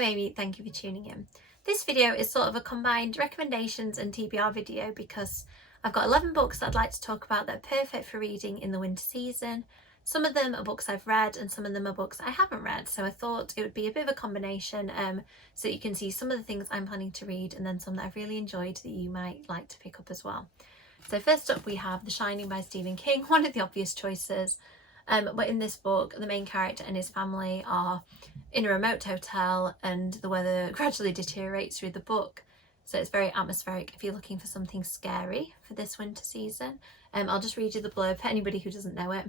I'm Amy, thank you for tuning in. This video is sort of a combined recommendations and TBR video because I've got 11 books that I'd like to talk about that are perfect for reading in the winter season. Some of them are books I've read and some of them are books I haven't read, so I thought it would be a bit of a combination so that you can see some of the things I'm planning to read and then some that I've really enjoyed that you might like to pick up as well. So first up we have The Shining by Stephen King, one of the obvious choices. But in this book, the main character and his family are in a remote hotel and the weather gradually deteriorates through the book. So it's very atmospheric if you're looking for something scary for this winter season. I'll just read you the blurb for anybody who doesn't know it.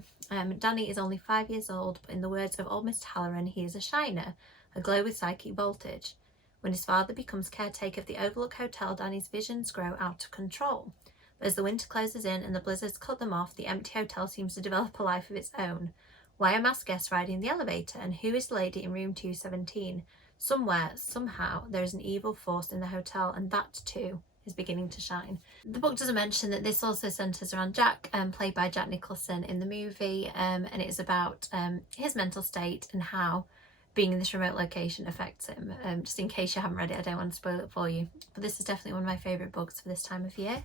Danny is only 5 years old, but in the words of old Mr. Halloran, he is a shiner, aglow with psychic voltage. When his father becomes caretaker of the Overlook Hotel, Danny's visions grow out of control. But as the winter closes in and the blizzards cut them off, the empty hotel seems to develop a life of its own. Why are masked guests riding the elevator? And who is the lady in room 217? Somewhere, somehow, there is an evil force in the hotel, and that too is beginning to shine. The book doesn't mention that this also centres around Jack, played by Jack Nicholson in the movie, and it is about his mental state and how being in this remote location affects him. Just in case you haven't read it, I don't want to spoil it for you, but this is definitely one of my favourite books for this time of year.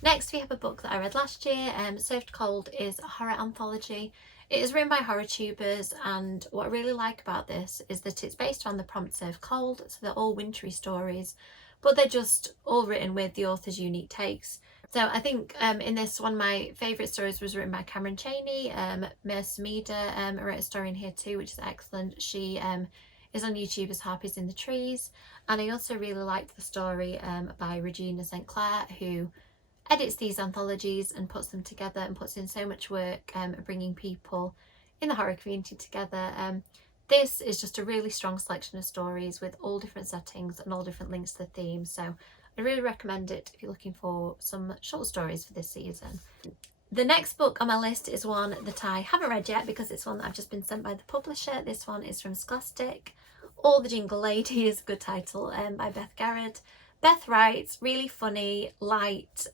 Next we have a book that I read last year, Served Cold is a horror anthology. It is written by HorrorTubers, and what I really like about this is that it's based on the prompt Served Cold, so they're all wintry stories, but they're just all written with the author's unique takes. So I think in this, one of my favourite stories was written by Cameron Chaney. Merce Meader wrote a story in here too, which is excellent. She is on YouTube as Harpies in the Trees, and I also really liked the story by Regina St. Clair, who edits these anthologies and puts them together and puts in so much work bringing people in the horror community together. This is just a really strong selection of stories with all different settings and all different links to the theme, so I really recommend it if you're looking for some short stories for this season. The next book on my list is one that I haven't read yet because it's one that I've just been sent by the publisher. This one is from Scholastic. All the Jingle Lady is a good title, by Beth Garrett. Beth writes really funny, light,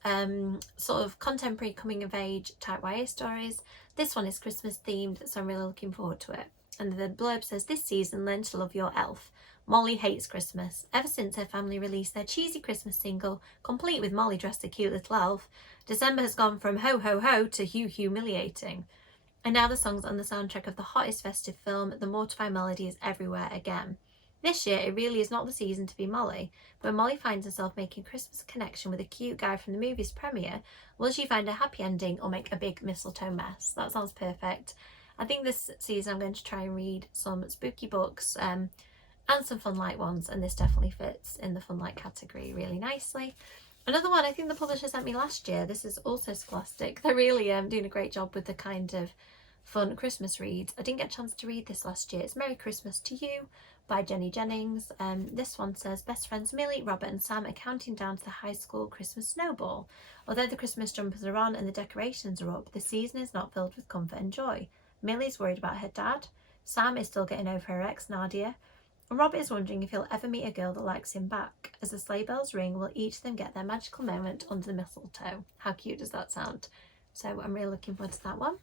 sort of contemporary coming of age type YA stories. This one is Christmas themed, so I'm really looking forward to it. And the blurb says, this season learn to love your elf. Molly hates Christmas. Ever since her family released their cheesy Christmas single, complete with Molly dressed a cute little elf, December has gone from ho ho ho to humiliating. And now the song's on the soundtrack of the hottest festive film, the mortifying melody is everywhere again. This year, it really is not the season to be Molly, but when Molly finds herself making a Christmas connection with a cute guy from the movie's premiere, will she find a happy ending or make a big mistletoe mess? That sounds perfect. I think this season I'm going to try and read some spooky books and some fun light ones, and this definitely fits in the fun light category really nicely. Another one I think the publisher sent me last year, this is also Scholastic. They're really doing a great job with the kind of fun Christmas reads. I didn't get a chance to read this last year. It's Merry Christmas to You by Jenny Jennings. This one says, best friends Millie, Robert and Sam are counting down to the high school Christmas snowball. Although the Christmas jumpers are on and the decorations are up, the season is not filled with comfort and joy. Millie's worried about her dad. Sam is still getting over her ex, Nadia. And Robert is wondering if he'll ever meet a girl that likes him back. As the sleigh bells ring, will each of them get their magical moment under the mistletoe? How cute does that sound? So I'm really looking forward to that one.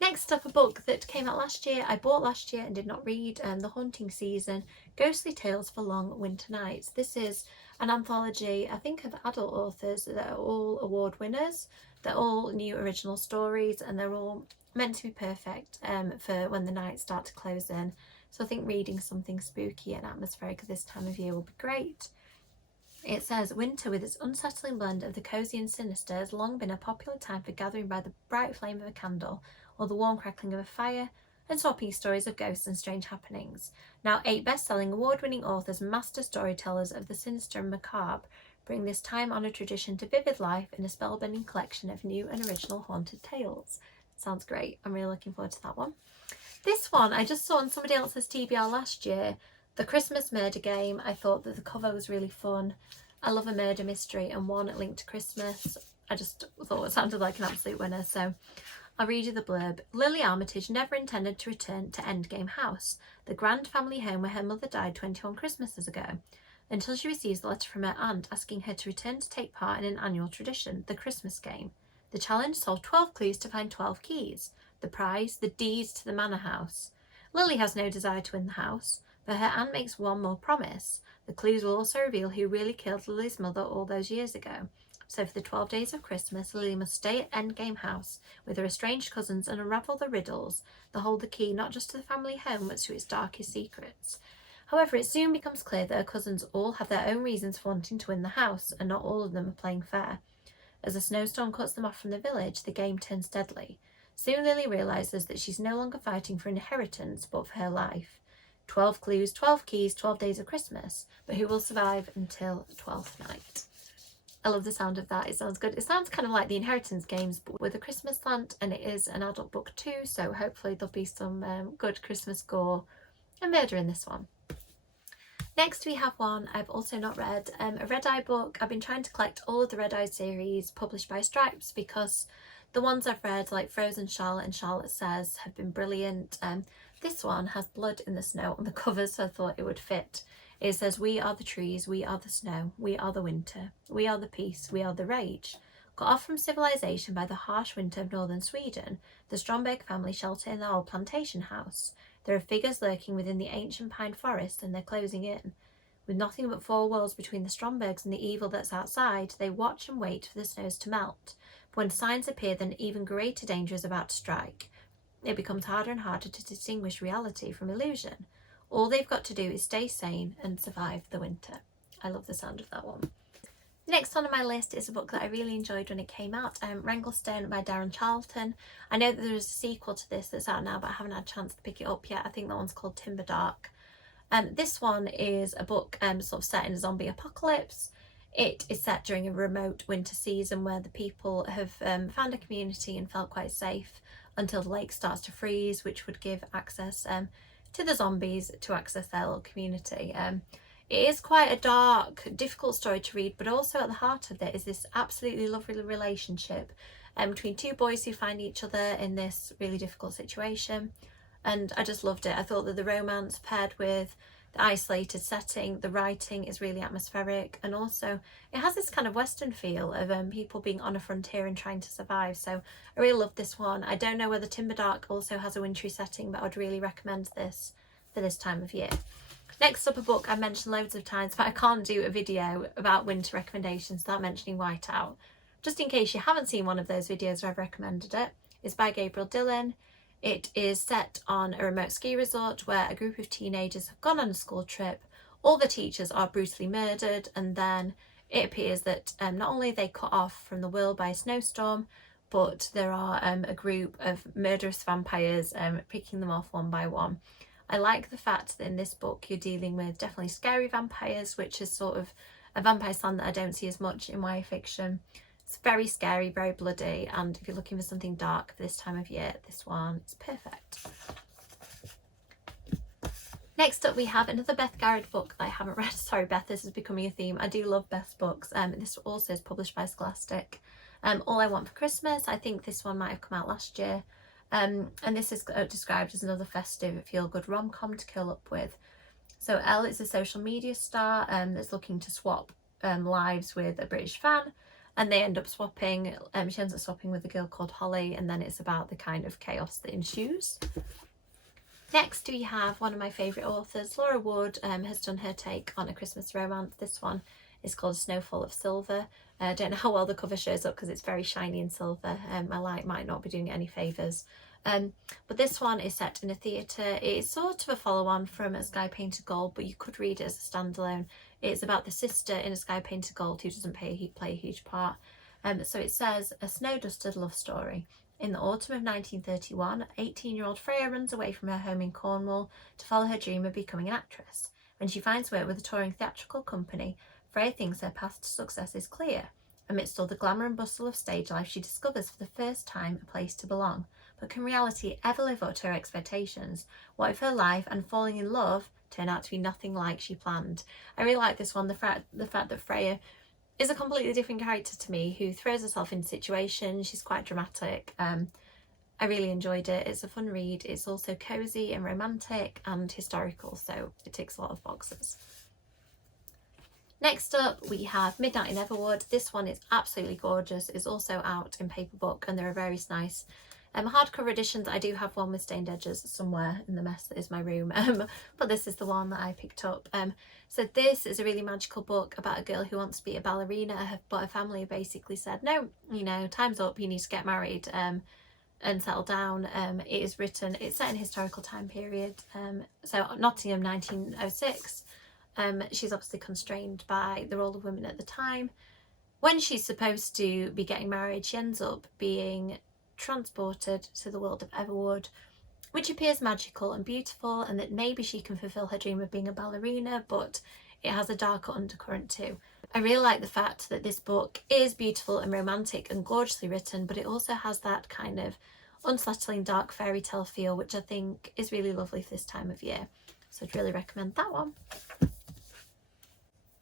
Next up, a book that came out last year, I bought last year and did not read, The Haunting Season, Ghostly Tales for Long Winter Nights. This is an anthology, I think, of adult authors that are all award winners. They're all new original stories and they're all meant to be perfect for when the nights start to close in. So I think reading something spooky and atmospheric at this time of year will be great. It says, winter with its unsettling blend of the cosy and sinister has long been a popular time for gathering by the bright flame of a candle or the warm crackling of a fire and swapping stories of ghosts and strange happenings. Now 8 best-selling award-winning authors, master storytellers of the sinister and macabre, bring this time-honoured tradition to vivid life in a spellbinding collection of new and original haunted tales. Sounds great. I'm really looking forward to that one. This one I just saw on somebody else's TBR last year, The Christmas Murder Game. I thought that the cover was really fun. I love a murder mystery and one linked to Christmas. I just thought it sounded like an absolute winner, so I'll read you the blurb. Lily Armitage never intended to return to Endgame House, the grand family home where her mother died 21 Christmases ago, until she receives a letter from her aunt asking her to return to take part in an annual tradition, the Christmas Game. The challenge: solve 12 clues to find 12 keys. The prize: the deeds to the manor house. Lily has no desire to win the house, but her aunt makes one more promise. The clues will also reveal who really killed Lily's mother all those years ago. So for the 12 days of Christmas, Lily must stay at Endgame House with her estranged cousins and unravel the riddles that hold the key not just to the family home but to its darkest secrets. However, it soon becomes clear that her cousins all have their own reasons for wanting to win the house, and not all of them are playing fair. As a snowstorm cuts them off from the village, the game turns deadly. Soon Lily realises that she's no longer fighting for inheritance, but for her life. 12 clues, 12 keys, 12 days of Christmas, but who will survive until the 12th night? I love the sound of that. It sounds good. It sounds kind of like the inheritance games, but with a Christmas slant, and it is an adult book too, so hopefully there'll be some good Christmas gore and murder in this one. Next we have one I've also not read, a Red Eye book. I've been trying to collect all of the Red Eye series published by Stripes because the ones I've read, like Frozen Charlotte and Charlotte Says, have been brilliant. This one has blood in the snow on the cover, so I thought it would fit. It says, "We are the trees, we are the snow, we are the winter, we are the peace, we are the rage. Cut off from civilization by the harsh winter of northern Sweden, the Stromberg family shelter in their old plantation house. There are figures lurking within the ancient pine forest, and they're closing in. With nothing but four walls between the Strombergs and the evil that's outside, they watch and wait for the snows to melt. But when signs appear that an even greater danger is about to strike, it becomes harder and harder to distinguish reality from illusion. All they've got to do is stay sane and survive the winter." I love the sound of that one. Next on my list is a book that I really enjoyed when it came out, Wranglestone by Darren Charlton. I know that there is a sequel to this that's out now, but I haven't had a chance to pick it up yet. I think that one's called Timber Dark. This one is a book sort of set in a zombie apocalypse. It is set during a remote winter season where the people have found a community and felt quite safe until the lake starts to freeze, which would give access to the zombies to access their little community. It is quite a dark, difficult story to read, but also at the heart of it is this absolutely lovely relationship between two boys who find each other in this really difficult situation. And I just loved it. I thought that the romance paired with the isolated setting, the writing is really atmospheric, and also it has this kind of Western feel of people being on a frontier and trying to survive. So I really loved this one. I don't know whether Timber Dark also has a wintry setting, but I would really recommend this for this time of year. Next up, a book I mentioned loads of times, but I can't do a video about winter recommendations without mentioning Whiteout. Just in case you haven't seen one of those videos where I've recommended it, it's by Gabriel Dillon. It is set on a remote ski resort where a group of teenagers have gone on a school trip. All the teachers are brutally murdered, and then it appears that not only are they cut off from the world by a snowstorm, but there are a group of murderous vampires picking them off one by one. I like the fact that in this book you're dealing with definitely scary vampires, which is sort of a vampire slant that I don't see as much in YA fiction. It's very scary, very bloody, and if you're looking for something dark for this time of year, this one is perfect. Next up we have another Beth Garrett book that I haven't read. Sorry Beth, this is becoming a theme. I do love Beth's books. This also is published by Scholastic. All I Want for Christmas, I think this one might have come out last year. And this is described as another festive, feel-good rom-com to curl up with. So Elle is a social media star that's looking to swap lives with a British fan, and they end up swapping. She ends up swapping with a girl called Holly, and then it's about the kind of chaos that ensues. Next we have one of my favourite authors, Laura Wood, has done her take on a Christmas romance. This one is called Snowfall of Silver. I don't know how well the cover shows up because it's very shiny and silver. My light might not be doing it any favours. But this one is set in a theatre. It's sort of a follow-on from A Sky Painted Gold, but you could read it as a standalone. It's about the sister in A Sky Painted Gold who doesn't play a huge part. So it says, a snow-dusted love story. In the autumn of 1931, 18-year-old Freya runs away from her home in Cornwall to follow her dream of becoming an actress. When she finds work with a touring theatrical company, Freya thinks her path to success is clear. Amidst all the glamour and bustle of stage life, she discovers for the first time a place to belong. But can reality ever live up to her expectations? What if her life and falling in love turn out to be nothing like she planned? I really like this one, the fact that Freya is a completely different character to me, who throws herself into situations. She's quite dramatic. I really enjoyed it. It's a fun read. It's also cosy and romantic and historical, so it ticks a lot of boxes. Next up we have Midnight in Everwood. This one is absolutely gorgeous. It's also out in paper book, and there are various nice Hardcover editions, I do have one with stained edges somewhere in the mess that is my room, but this is the one that I picked up. So this is a really magical book about a girl who wants to be a ballerina, but her family basically said, no, you know, time's up, you need to get married and settle down. It is written, it's set in a historical time period, so Nottingham 1906. She's obviously constrained by the role of women at the time. When she's supposed to be getting married, she ends up being transported to the world of Everwood, which appears magical and beautiful, and that maybe she can fulfill her dream of being a ballerina, but it has a darker undercurrent too. I really like the fact that this book is beautiful and romantic and gorgeously written, but it also has that kind of unsettling dark fairy tale feel, which I think is really lovely for this time of year. So I'd really recommend that one.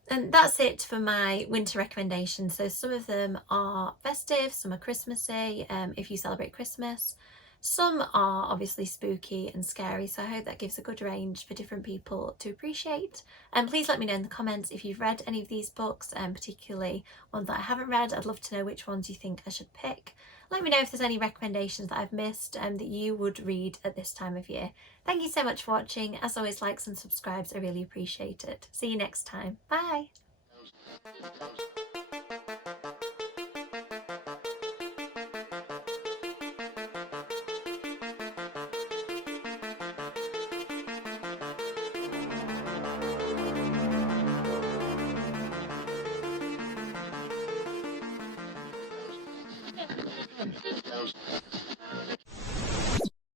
And that's it for my winter recommendations. So some of them are festive, some are Christmassy, if you celebrate Christmas. Some are obviously spooky and scary, so I hope that gives a good range for different people to appreciate. And please let me know in the comments if you've read any of these books, particularly ones that I haven't read. I'd love to know which ones you think I should pick. Let me know if there's any recommendations that I've missed that you would read at this time of year. Thank you so much for watching. As always, likes and subscribes, I really appreciate it. See you next time. Bye!